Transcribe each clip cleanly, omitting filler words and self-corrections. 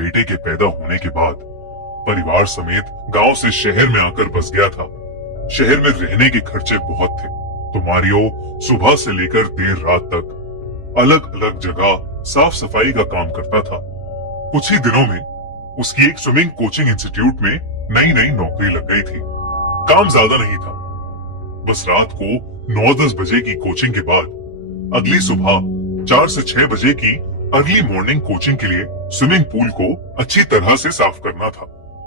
बेटे के पैदा होने के बाद परिवार समेत गांव से शहर में आकर बस गया था। शहर में रहने के खर्चे बहुत थे, तो मारियो सुबह से लेकर देर रात तक अलग अलग जगह साफ सफाई का काम करता था। कुछ ही दिनों में उसकी एक स्विमिंग कोचिंग इंस्टीट्यूट में नई नई नौकरी लग गई थी। काम ज्यादा नहीं था, बस रात को 9-10 बजे की कोचिंग के बाद अगली सुबह 4 से 6 बजे की अर्ली मॉर्निंग कोचिंग के लिए स्विमिंग पूल को अच्छी तरह से साफ करना था।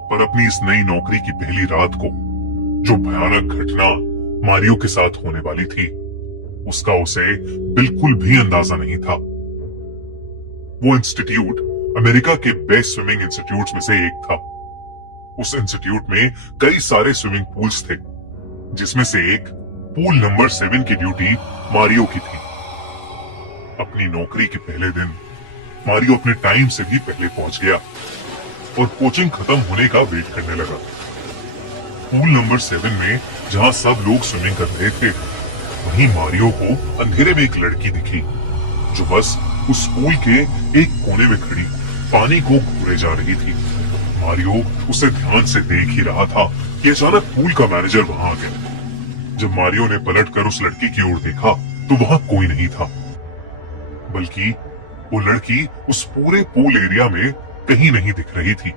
पर अपनी इस नई नौकरी की पहली रात को जो भयानक घटना मारियो के साथ होने वाली थी, उसका उसे बिल्कुल भी अंदाजा नहीं था। वो इंस्टीट्यूट अमेरिका के बेस्ट स्विमिंग इंस्टीट्यूट्स में से एक था। उस इंस्टीट्यूट में कई सारे स्विमिंग पूल्स थे, जिसमें से एक पूल नंबर 7 की ड्यूटी मारियो की थी। अपनी नौकरी के पहले दिन मारियो अपने टाइम से भी पहले पहुंच गया और कोचिंग खत्म होने का वेट करने लगा। पूल नंबर 7 में जहां सब लोग स्विमिंग कर रहे थे, वहीं मारियो को अंधेरे में एक लड़की दिखी जो बस उस पूल के एक कोने में खड़ी पानी को घूरे जा रही थी। मारियो उसे ध्यान से देख ही रहा था कि अचानक पूल का मैनेजर वहां आ गया। जब मारियो ने पलटकर उस लड़की की ओर देखा तो वहां कोई नहीं था, बल्कि वो लड़की उस पूरे पूल एरिया में कहीं नहीं दिख रही थी।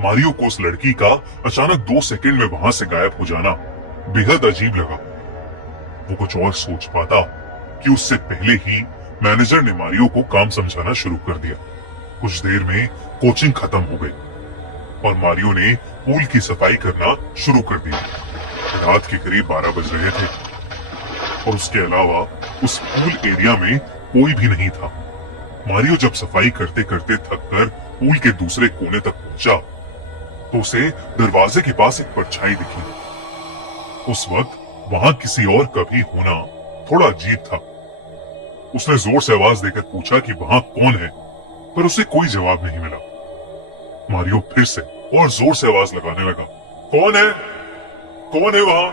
मारियो को उस लड़की का अचानक 2 सेकंड में वहां से गायब हो जाना बेहद अजीब लगा। वो कुछ और सोच पाता कि उससे पहले ही मैनेजर ने मारियो को काम समझाना शुरू कर दिया। कुछ देर में कोचिंग खत्म हो गई और मारियो ने पूल की सफाई करना शुरू कर दिया। रात के करीब 12 बज रहे थे और उसके अलावा उस पूल एरिया में कोई भी नहीं था। मारियो जब सफाई करते करते थककर पूल के दूसरे कोने तक पहुंचा तो उसे दरवाजे के पास एक परछाई दिखी। उस वक्त वहां किसी और का भी होना थोड़ा अजीब था। उसने जोर से आवाज देकर पूछा कि वहां कौन है, पर उसे कोई जवाब नहीं मिला। मारियो फिर से और जोर से आवाज लगाने लगा, कौन है, कौन है वहां?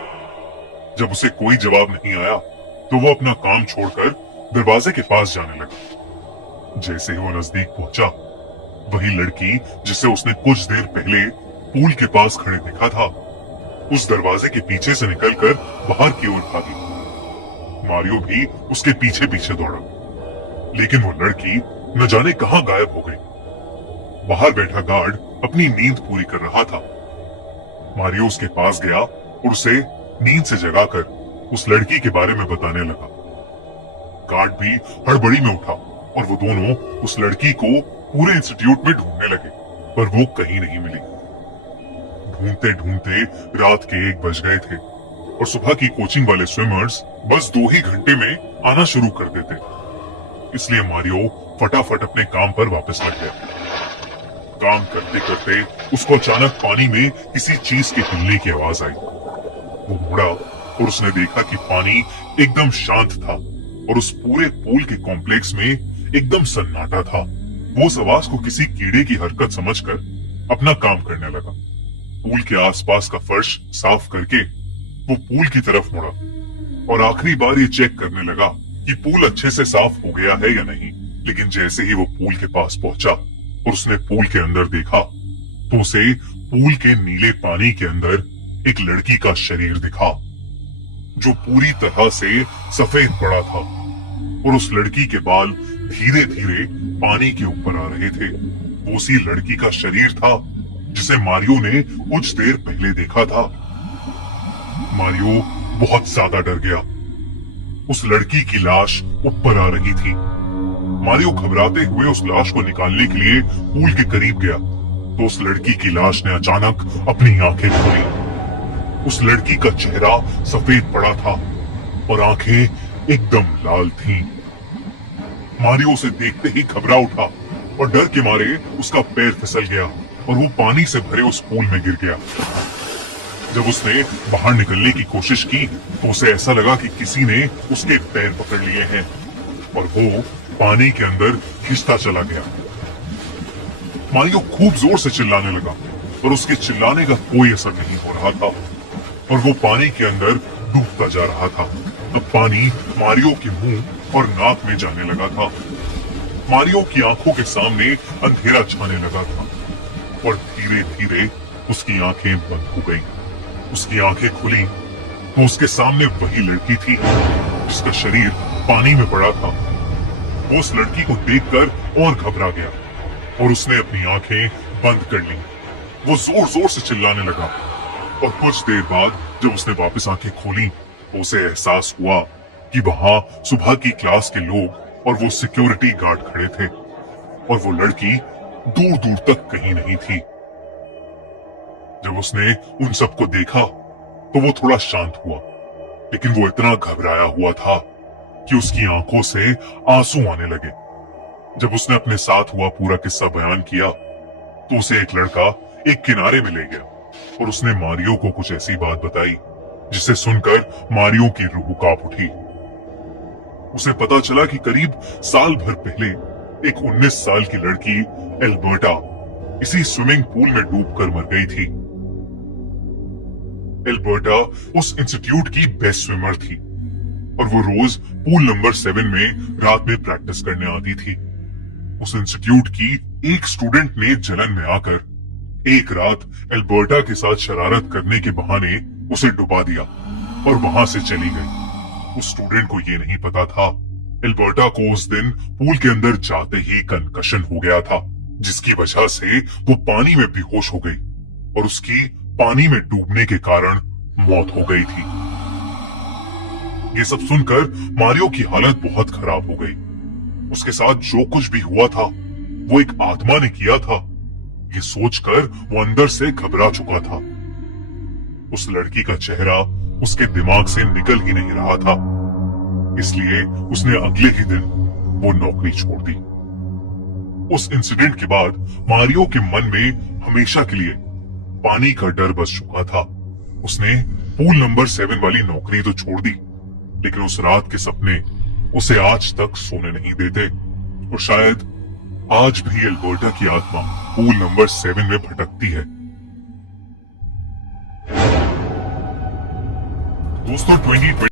जब उसे कोई जवाब नहीं आया तो वो अपना काम छोड़कर दरवाजे के पास जाने लगा। जैसे ही वो नजदीक पहुंचा, वही लड़की जिसे उसने कुछ देर पहले पूल के पास खड़े देखा था, उस दरवाजे के पीछे से निकलकर बाहर की ओर भागी। मारियो भी उसके पीछे पीछे दौड़ा, लेकिन वो लड़की न जाने कहां गायब हो गई। बाहर बैठा गार्ड अपनी नींद पूरी कर रहा था। मारियो उसके पास गया और उसे नींद से जगाकर उस लड़की के बारे में बताने लगा। गार्ड भी हड़बड़ी में उठा और वो दोनों उस लड़की को पूरे इंस्टीट्यूट में ढूंढने लगे, पर वो कहीं नहीं मिली। ढूंढते ढूंढते रात के 1 बज गए थे और सुबह की कोचिंग वाले स्विमर्स बस 2 ही घंटे में आना शुरू कर देते। इसलिए मारियो फटाफट अपने काम पर वापस लग गया। काम करते करते उसको अचानक पानी में किसी चीज के हिलने की आवाज आई। वो मुड़ा और उसने देखा कि पानी एकदम शांत था और उस पूरे पूल के कॉम्प्लेक्स में एकदम सन्नाटा था। वो उस आवाज को किसी कीड़े की हरकत समझकर अपना काम करने लगा। पूल के आसपास का फर्श साफ करके वो पूल की तरफ मुड़ा और आखिरी बार ये चेक करने लगा कि पूल अच्छे से साफ हो गया है या नहीं। लेकिन जैसे ही वो पूल के पास पहुंचा और उसने पूल के अंदर देखा तो उसे पूल के नीले पानी के अंदर एक लड़की का शरीर दिखा, जो पूरी तरह से सफेद पड़ा था और उस लड़की के बाल धीरे धीरे पानी के ऊपर आ रहे थे। वो उसी लड़की का शरीर था जिसे मारियो ने कुछ देर पहले देखा था। मारियो बहुत ज्यादा डर गया। उस लड़की की लाश ऊपर आ रही थी। मारियो घबराते हुए उस लाश को निकालने के लिए पूल के करीब गया तो उस लड़की की लाश ने अचानक अपनी आंखें खोली। उस लड़की का चेहरा सफेद पड़ा था और आंखें एकदम लाल थीं। मारियो उसे देखते ही घबरा उठा और डर के मारे उसका पैर फिसल गया और वो पानी से भरे उस पूल में गिर गया। जब उसने बाहर निकलने की कोशिश की तो उसे ऐसा लगा कि किसी ने उसके पैर पकड़ लिए हैं और वो पानी के अंदर खिंचता चला गया। मारियो खूब जोर से चिल्लाने लगा, पर उसके चिल्लाने का कोई असर नहीं हो रहा था और वो पानी के अंदर डूबता जा रहा था। तब पानी मारियो के मुंह और नाक में जाने लगा था। मारियो की आंखों के सामने अंधेरा छाने लगा था और धीरे धीरे उसकी आंखें बंद हो गईं। उसकी आंखें खुली तो उसके सामने वही लड़की थी जिसका शरीर पानी में पड़ा था। वो उस लड़की को देखकर और घबरा गया और उसने अपनी आंखें बंद कर ली। वो जोर जोर से चिल्लाने लगा और कुछ देर बाद जब उसने वापस आंखें खोली तो उसे एहसास हुआ कि वहां सुबह की क्लास के लोग और वो सिक्योरिटी गार्ड खड़े थे और वो लड़की दूर दूर तक कहीं नहीं थी। जब उसने उन सबको देखा तो वो थोड़ा शांत हुआ, लेकिन वो इतना घबराया हुआ था कि उसकी आंखों से आंसू आने लगे। जब उसने अपने साथ हुआ पूरा किस्सा बयान किया तो उसे एक लड़का एक किनारे में ले गया और उसने मारियो को कुछ ऐसी बात बताई जिसे सुनकर मारियो की रूह कांप उठी। उसे पता चला कि करीब साल भर पहले एक 19 साल की लड़की एल्बर्टा इसी स्विमिंग पूल में डूबकर मर गई थी। एल्बर्टा उस इंस्टीट्यूट की बेस्ट स्विमर थी और वो रोज पूल नंबर 7 में रात में प्रैक्टिस करने आती थी। उस इंस्टीट्यूट की एक स्टूडेंट ने जलन में आकर एक रात एल्बर्टा के साथ शरारत करने के बहाने उसे डुबा दिया और वहां से चली गई। उस स्टूडेंट को ये नहीं पता था एल्बर्टा को उस दिन पूल के अंदर जाते ही कंकशन हो गया था, जिसकी वजह से वो पानी में बेहोश हो गई और उसकी पानी में डूबने के कारण मौत हो गई थी। ये सब सुनकर मारियो की हालत बहुत खराब हो गई। उसके साथ जो कुछ भी हुआ था वो एक आत्मा ने किया था, ये सोचकर वो अंदर से घबरा चुका था। उस लड़की का चेहरा उसके दिमाग से निकल ही नहीं रहा था, इसलिए उसने अगले ही दिन वो नौकरी छोड़ दी। उस इंसिडेंट के बाद मारियो के मन में हमेशा के लिए पानी का डर बस चुका था। उसने पूल नंबर 7 वाली नौकरी तो छोड़ दी, लेकिन उस रात के सपने उसे आज तक सोने नहीं देते और शायद आज भी एल्बर्टा की आत्मा पूल नंबर 7 में भटकती है। दोस्तों 2020